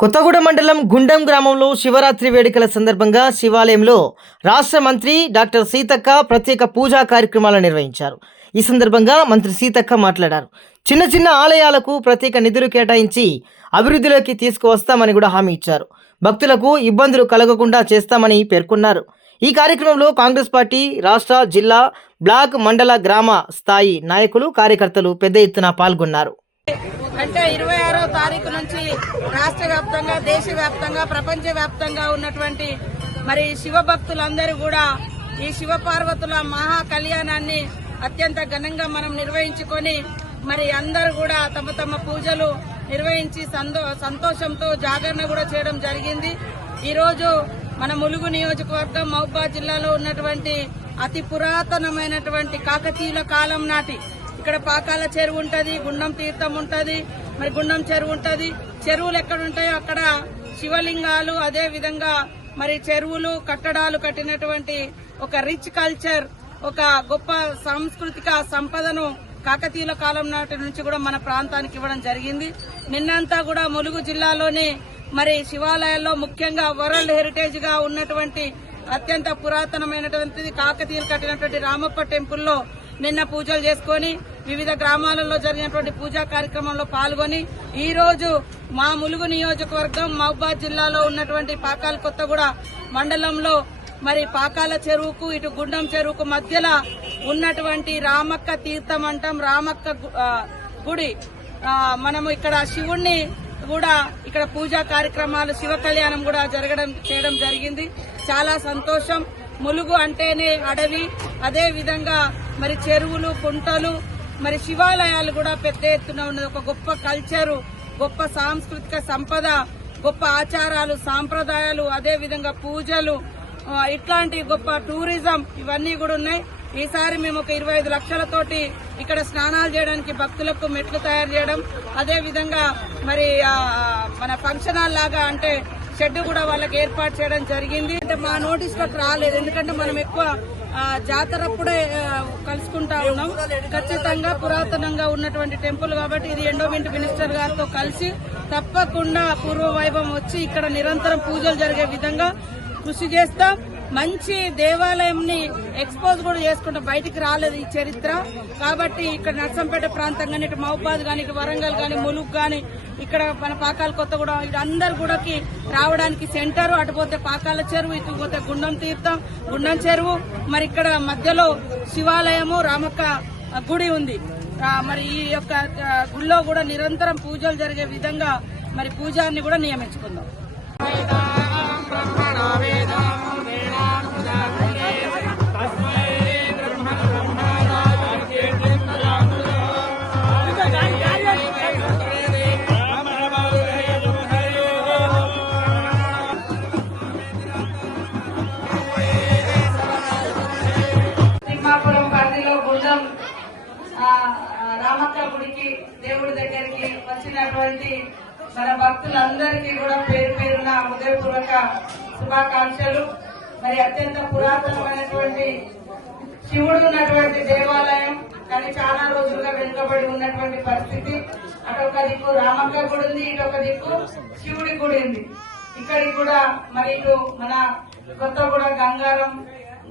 కొత్తగూడెం మండలం గుండం గ్రామంలో శివరాత్రి వేడుకల సందర్భంగా శివాలయంలో రాష్ట్ర మంత్రి డాక్టర్ సీతక్క ప్రత్యేక పూజా కార్యక్రమాలు నిర్వహించారు. ఈ సందర్భంగా మంత్రి సీతక్క మాట్లాడారు. చిన్న చిన్న ఆలయాలకు ప్రత్యేక నిధులు కేటాయించి అభివృద్ధిలోకి తీసుకువస్తామని కూడా హామీ ఇచ్చారు. భక్తులకు ఇబ్బందులు కలగకుండా చేస్తామని పేర్కొన్నారు. ఈ కార్యక్రమంలో కాంగ్రెస్ పార్టీ రాష్ట్ర, జిల్లా, బ్లాక్, మండల, గ్రామ స్థాయి నాయకులు, కార్యకర్తలు పెద్ద ఎత్తున పాల్గొన్నారు. అంటే 26వ తారీఖు నుంచి రాష్ట్ర వ్యాప్తంగా, దేశవ్యాప్తంగా, ప్రపంచ వ్యాప్తంగా ఉన్నటువంటి మరి శివభక్తులందరూ కూడా ఈ శివపార్వతుల మహా కళ్యాణాన్ని అత్యంత ఘనంగా మనం నిర్వహించుకొని మరి అందరూ కూడా తమ తమ పూజలు నిర్వహించి సంతోషంతో జాగరణ కూడా చేయడం జరిగింది. ఈరోజు మన ములుగు నియోజకవర్గం మహబూబాబాద్ జిల్లాలో ఉన్నటువంటి అతి పురాతనమైనటువంటి కాకతీయుల కాలం నాటి ఇక్కడ పాకాల చెరువు ఉంటది, గుండం తీర్థం ఉంటది, మరి గుండం చెరువు ఉంటది. చెరువులు ఎక్కడ ఉంటాయో అక్కడ శివలింగాలు, అదే విధంగా మరి చెరువులు, కట్టడాలు కట్టినటువంటి ఒక రిచ్ కల్చర్, ఒక గొప్ప సాంస్కృతిక సంపదను కాకతీయుల కాలం నాటి నుంచి కూడా మన ప్రాంతానికి ఇవ్వడం జరిగింది. నిన్నంతా కూడా ములుగు జిల్లాలోని మరి శివాలయాల్లో ముఖ్యంగా వరల్డ్ హెరిటేజ్ గా ఉన్నటువంటి అత్యంత పురాతనమైనటువంటిది కాకతీయులు కట్టినటువంటి రామప్ప టెంపుల్లో నిన్న పూజలు చేసుకుని వివిధ గ్రామాలలో జరిగినటువంటి పూజా కార్యక్రమంలో పాల్గొని ఈ రోజు మా ములుగు నియోజకవర్గం మహబూబాబాద్ జిల్లాలో ఉన్నటువంటి పాకాల కొత్తగూడ మండలంలో మరి పాకాల చెరువుకు ఇటు గుండం చెరువుకు మధ్యలో ఉన్నటువంటి రామక్క తీర్థం అంటాం, రామక్క గుడి, మనము ఇక్కడ శివుణ్ణి కూడా ఇక్కడ పూజా కార్యక్రమాలు, శివ కళ్యాణం కూడా చేయడం జరిగింది. చాలా సంతోషం. ములుగు అంటేనే అడవి, అదే విధంగా మరి చెరువులు, కుంటలు, మరి శివాలయాలు కూడా పెద్ద ఎత్తున ఉన్నది. ఒక గొప్ప కల్చరు, గొప్ప సాంస్కృతిక సంపద, గొప్ప ఆచారాలు, సాంప్రదాయాలు, అదే విధంగా పూజలు, ఇట్లాంటి గొప్ప టూరిజం ఇవన్నీ కూడా ఉన్నాయి. ఈసారి మేము ఒక 25 లక్షలతోటి ఇక్కడ స్నానాలు చేయడానికి భక్తులకు మెట్లు తయారు చేయడం, అదే విధంగా మరి మన ఫంక్షన్ హాల్ లాగా అంటే షెడ్ కూడా వాళ్ళకి ఏర్పాటు చేయడం జరిగింది. అంటే మా నోటీస్ లోకి రాలేదు, ఎందుకంటే మనం ఎక్కువ జాతరప్పుడే కలుసుకుంటా ఉన్నాం. ఖచ్చితంగా పురాతనంగా ఉన్నటువంటి టెంపుల్ కాబట్టి ఇది ఎండోమెంట్ మినిస్టర్ గారితో కలిసి తప్పకుండా పూర్వ వైభవం వచ్చి ఇక్కడ నిరంతరం పూజలు జరిగే విధంగా కృషి చేస్తాం. మంచి దేవాలయంని ఎక్స్పోజ్ కూడా చేసుకుంటాం. బయటికి రాలేదు ఈ చరిత్ర కాబట్టి ఇక్కడ నర్సంపేట ప్రాంతం కానీ, ఇటు మహబూబాబాద్ కానీ, ఇటు వరంగల్ కానీ, ములుగు కానీ, ఇక్కడ మన పాకాల కొత్తగూడ, ఇటు అందరు కూడాకి రావడానికి సెంటర్. అటుపోతే పాకాల చెరువు, ఇటు పోతే గుండం తీర్థం, గుండం చెరువు, మరి ఇక్కడ మధ్యలో శివాలయము, రామక్క గుడి ఉంది. మరి ఈ యొక్క గుడిలో కూడా నిరంతరం పూజలు జరిగే విధంగా మరి పూజారిని కూడా నియమించుకుందాం. రామక్క గుడికి, దేవుడి దగ్గరికి వచ్చినటువంటి మన భక్తులందరికీ కూడా పేరు పేరున హృదయపూర్వక శుభాకాంక్షలు. మరి అత్యంత పురాతనమైనటువంటి శివుడు ఉన్నటువంటి దేవాలయం, కానీ చాలా రోజులుగా వెనుకబడి ఉన్నటువంటి పరిస్థితి. అటొక దిక్కు రామక్క గుడి ఉంది, ఇటొక దిక్కు శివుడి గుడి ఉంది. ఇక్కడికి కూడా మరి ఇటు మన కొత్తగూడ, గంగారం,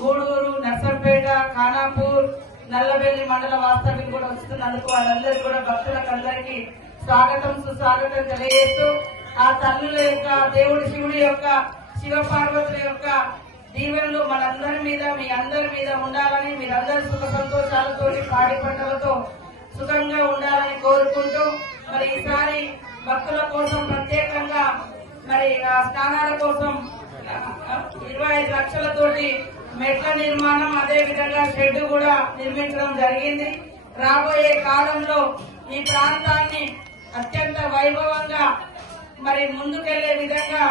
గూడూరు, నర్సంపేట, ఖానాపూర్, నల్లబెల్లి మండల వాస్తవ్యం కూడా వస్తున్నందుకు వాళ్ళందరికీ కూడా భక్తులకు అందరికీ స్వాగతం, సుస్వాగతం తెలియజేస్తూ ఆ తల్లుల యొక్క, దేవుడి శివుడి యొక్క, శివపార్వతుల యొక్క దీవెనలు మనందరి మీద, మీ అందరి మీద ఉండాలని, మీరందరూ సుఖ సంతోషాలతో, పాడి పంటలతో సుఖంగా ఉండాలని కోరుకుంటూ మరి ఈసారి భక్తుల కోసం ప్రత్యేకంగా మరి స్నానాల కోసం 25 లక్షలతోటి మెట్ల నిర్మాణం, అదే విధంగా షెడ్ కూడా నిర్మించడం జరిగింది. రాబోయే కాలంలో ఈ ప్రాంతాన్ని అత్యంత వైభవంగా మరి ముందుకెళ్లే విధంగా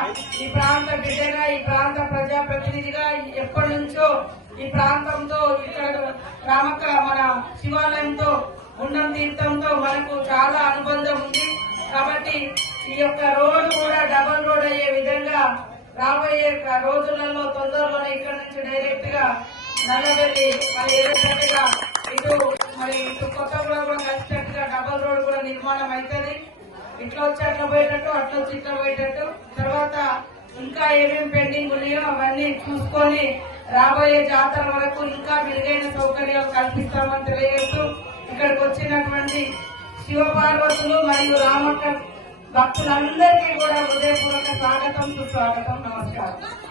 ఈ ప్రాంత బిడ్డగా, ఈ ప్రాంత ప్రజాప్రతినిధిగా ఎప్పటి నుంచో ఈ ప్రాంతంతో, ఇక్కడ రామక్క మన శివాలయంతో, గుండం తీర్థంతో మనకు చాలా అనుబంధం ఉంది. కాబట్టి ఈ యొక్క రోడ్డు కూడా డబల్ రోడ్ అయ్యే విధంగా రాబోయే రోజులలో తొందరలోనే ఇక్కడ నుంచి డైరెక్ట్ గా నల్లబెల్లి మరి ఏదైనా ఇటు మరి ఇటు కొత్తగూడ కూడా కలిసినట్టుగా డబల్ రోడ్ కూడా నిర్మాణం అవుతుంది. ఇట్లా వచ్చి అట్లా పోయేటట్టు, అట్లా వచ్చి ఇట్లా పోయేటట్టు ఇంకా ఏమేమి పెండింగ్ ఉన్నాయో అవన్నీ చూసుకొని రాబోయే జాతర వరకు ఇంకా మెరుగైన సౌకర్యాలు కల్పిస్తామని తెలియజేస్తూ ఇక్కడికి వచ్చినటువంటి శివపార్వతులు మరియు రామక్క భక్తులందరికీ కూడా హృదయపూర్వక స్వాగతం సుస్వాగతం. నమస్కారం.